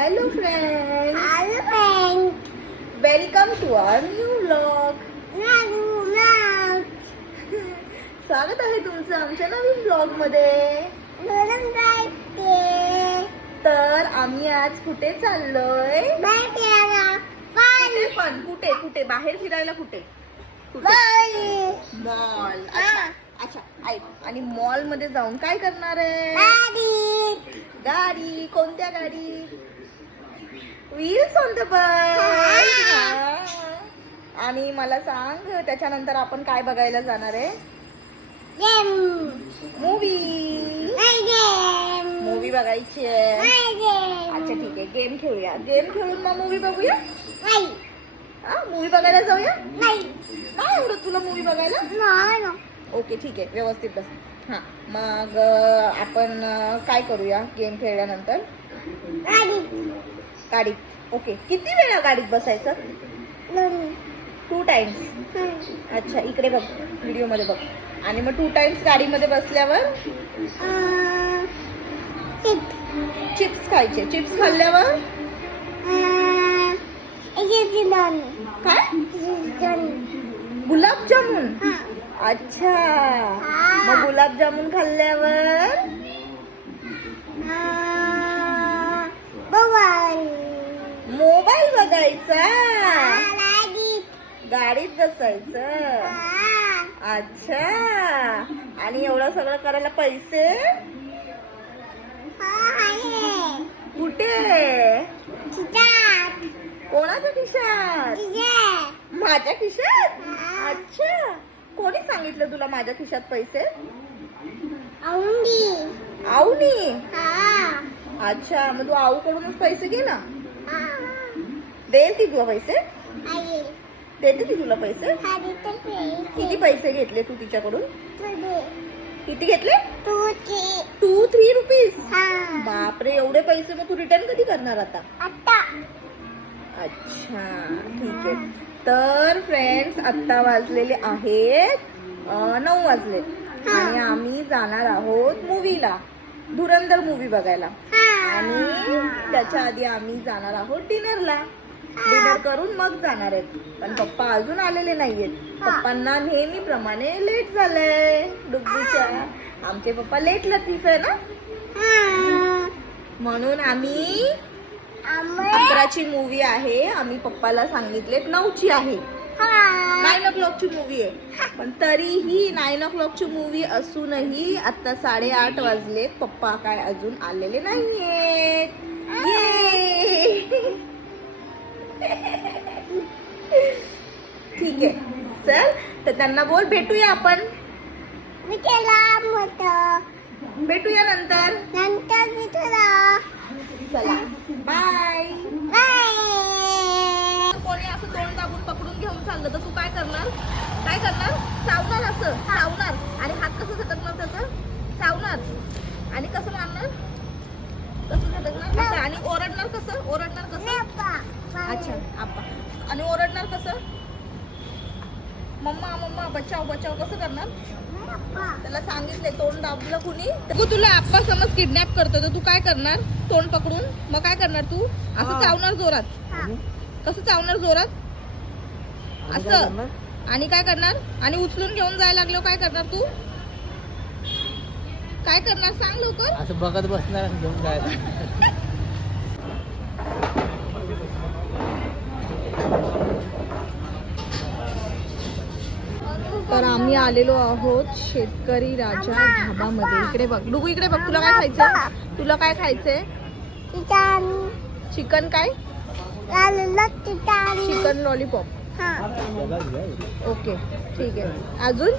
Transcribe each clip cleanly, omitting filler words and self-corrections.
Hello friends, Hello friends. welcome to our new vlog. Hello. स्वागत आहे तुमचं आमच्या नवीन ब्लॉग मध्ये. तर आम्ही आज कुठे चाललोय? कुठे पण कुठे कुठे बाहेर फिरायला कुठे? मॉल. अच्छा ऐक, आणि मॉल मध्ये जाऊन काय करणार आहे? गाडी. कोणत्या गाडी? Wheels on the bus. आणि मला सांग, त्याच्यानंतर आपण काय बघायला जाणार आहे? मूवी बघायची आहे. अच्छा ठीक आहे, गेम खेळूया. गेम खेळून मग मूवी बघूया. मूवी बघायला जाऊया. नाही आवडत तुला मूवी बघायला? ओके ठीक आहे, व्यवस्थित बस. हा मग आपण काय करूया गेम खेळल्यानंतर? गाडीत. ओके, किती वेळा गाडीत बसायचं? 2 टाइम्स. अच्छा इकडे बघ, व्हिडिओ मध्ये बघ. आणि मग 2 टाइम्स गाडीमध्ये बसल्यावर चिप्स खायचे. चिप्स खाल्ल्यावर काय? गुलाबजामुन. अच्छा, मग गुलाबजामुन खाल्ल्यावर मोबाईल बघायचा. गाडीत बसायचं. अच्छा, आणि एवढं सगळं करायला पैसे कुठे? कोणाच्या खिशात? माझ्या खिशात. अच्छा, कोणी सांगितलं तुला माझ्या खिशात पैसे? आऊनी. अच्छा, मग तू आऊ कडूनच पैसे घे ना. देईल ती तुला पैसे? देते ती तुला पैसे? किती पैसे घेतले तू तिच्याकडून? किती घेतले? 2-3 रुपीज. बापरे, एवढे पैसे मग तू रिटर्न कधी करणार आता? अच्छा ठीक आहे. तर फ्रेंड्स, आत्ता वाजलेले आहेत 9 वाजले आणि आम्ही जाणार आहोत मूवीला, धुरंधर मूवी बघायला. आणि त्याच्या आधी आम्ही जाणार आहोत डिनरला. डिनर करून मग जाणार आहेत. पण पप्पा अजून आलेले नाहीयेत. पप्पांना नेहमीप्रमाणे लेट झालंय. डुग्गूच्या आमचे पप्पा लेट लतीफ आहे ना, म्हणून आम्ही 11ची मूवी आहे. आम्ही पप्पाला सांगितले 9ची आहे. 9 o'clockची मूवी आहे. पण तरीही 9 o'clockची मूवी असूनही आता 8:30 वाजलेत. पप्पा काय अजून आलेले नाहीयेत. ठीक आहे, चल तर त्यांना बोल भेटूया आपण. भेटूया नंतर. चला बाय. कोणी असं तोंड दाबून पकडून घेऊन चाललं तर तू काय करणार? काय करणार? चावणार, असं चावणार. आणि हात कसं झटकणार त्याचं? चावणार. आणि कसं मारणार? कसं झटकणार? असं. आणि ओरडणार कसं? ओरडणार कसं? अच्छा आप्पा. आणि ओरडणार कसं? मम्मा मम्मा बचाव बचाव कसं करणार? त्याला सांगितले तोंड दाबलं कुणी तर तुला आप्पा समज किडनॅप करतो तर तू काय करणार? तोंड पकडून मग काय करणार तू? असं चावणार जोरात. कसं चावणार जोरात? असं. आणि काय करणार? आणि उचलून घेऊन जायला लागलो काय करणार तू? काय करणार सांग लवकर. असं बघत बसणार आणि घेऊन जायला. तर आम्ही आलेलो आहोत शेतकरी राजा ढाबामध्ये. इकडे बघ डुगू, इकडे बघ. तुला काय खायचंय? तुला काय खायचंय? चिकन काय? Chicken lollipop. ओके ठीक आहे. अजून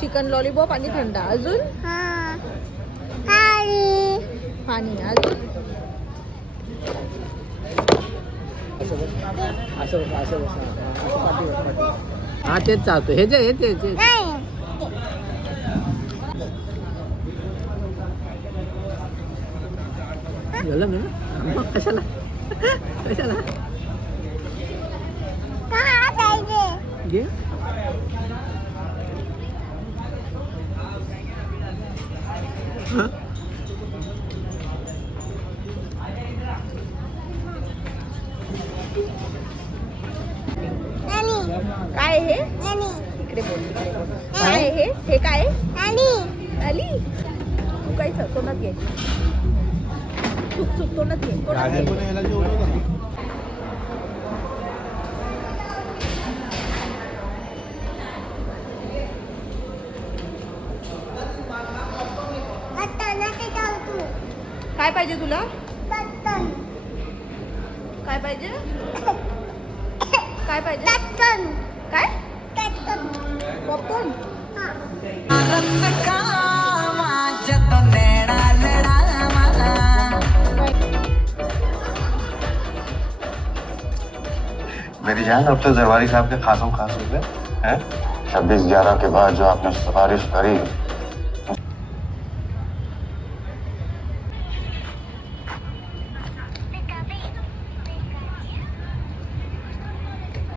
चिकन लॉलीपॉप आणि थंडा. अजून पाणी. अजून असं हा तेच चालतो. हे जे झालं ना. कशाला कशाला घे. काय आहे हे? नानी इकडे बोल, इकडे बोल. काय आहे हे? हे काय आहे? नानी आली तू काय तोंडात घे. चुक तोंडात घे. तोंडात घे. बटन ते जाऊ तू काय पाहिजे तुला? बटन काय पाहिजे? काय पाहिजे? बटन काय? Button popcorn? मेरी जान अब तो जरवारी साहब के खासम खास हो गए हैं 26/11 के बाद जो आपने सिफारिश करी